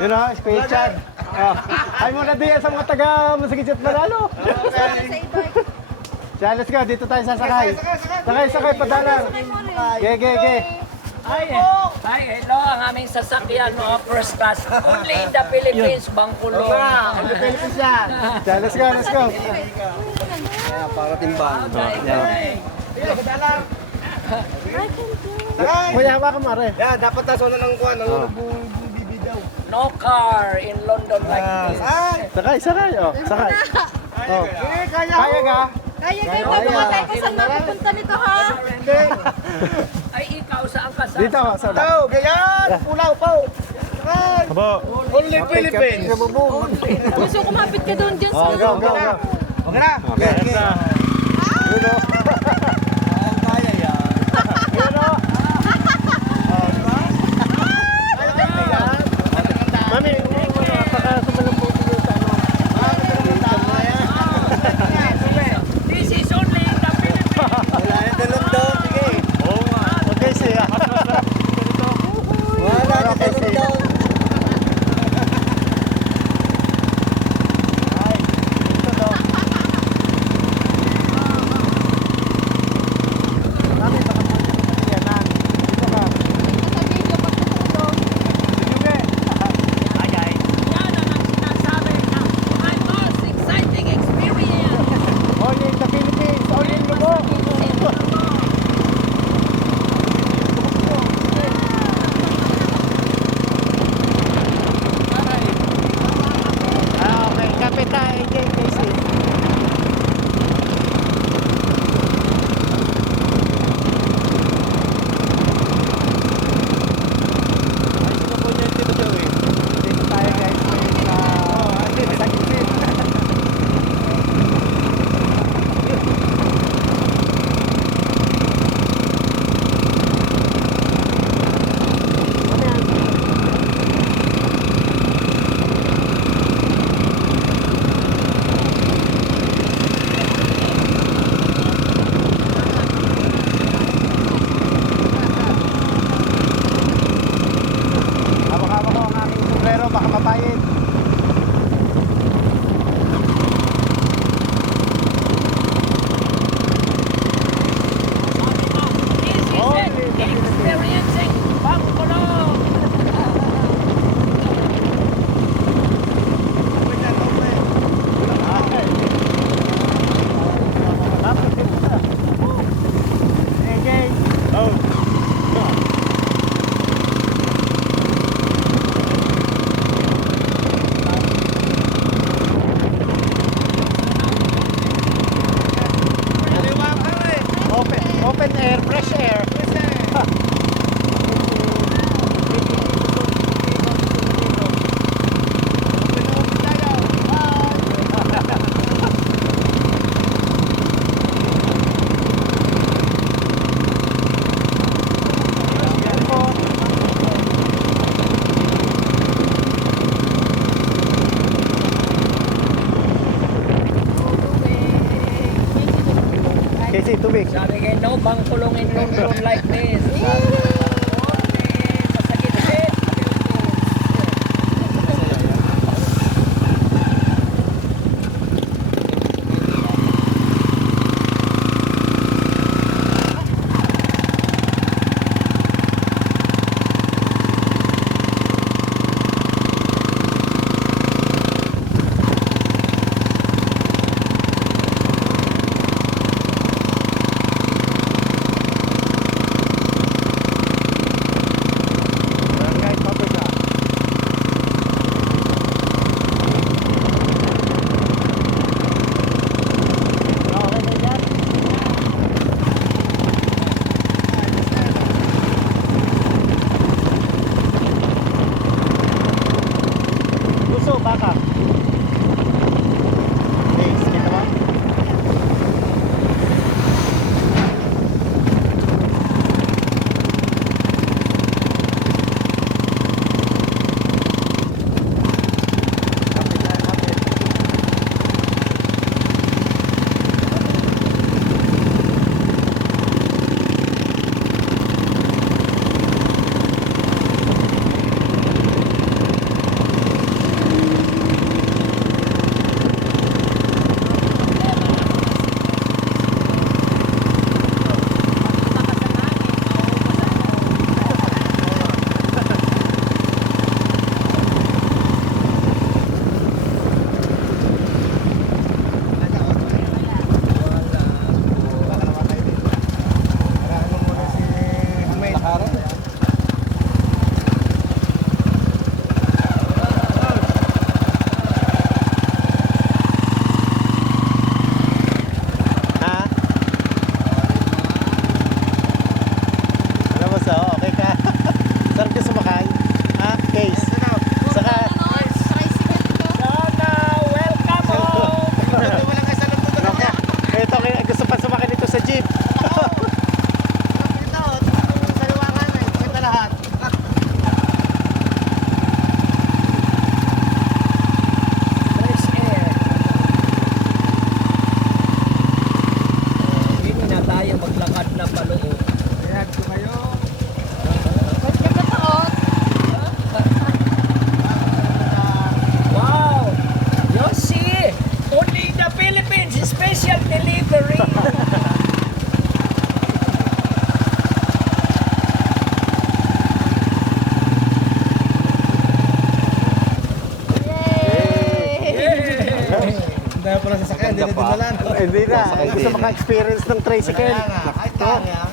Yun o, Kuya Chad. Oh. Ay muna di sa mga taga Masigit Manalo. Siya, let's go. Dito tayo sasakay. Sakay, padalang. Ge. Hi, hello. Ang aming sasakyan, no, first class. Only in the Philippines, Bangkulong. Siya, let's go. Para timbang. Kuya, hawa ka mare. Yeah, dapat taso na ng kuwan, ng bibi daw. No car in London like this. Sakay. Oh, sakay. Oh. Kaya ka? Kaya pumatay ko saan mapupunta nito ha? Ay, ikaw saan ka sa... Dito ako, sa Daw, ganyan! Pulaw, po! Abo. Only Philippines! Gusto kumapit ka doon dyan sa... Oh, go. Okay na? Okay. Yun o. Kaya yan. Yun o. Mami, baka sumalang po dito sa ano. This is only in the Philippines. Wala yung dalog daw. Sige. Okay, siya. Wala yung dalog daw. Mami, baka po dito sa yan. Dito ka. Sa video pagtutulog. Yan ang sinasabi na my most exciting experience. Only in the Philippines. Only in Lubog. Okay. Kapita, AJ, Casey. Dito tayo guys. Hawak-hawak ko ang aking sombrero, baka mapayit. This is it. Experiencing Bangkulong. AJ. Oh. Open air, fresh air. Casey, tubig. Sabi kayo, no Bangkulong in London like this. Masagit-git. Barangay Paprika. Okay na dyan. Puso, baka. Thanks, kita ba? Kaya pala sasakyan, hindi na dinalan. Hindi na. Gusto maka-experience ng tricycle. Ay, kaya.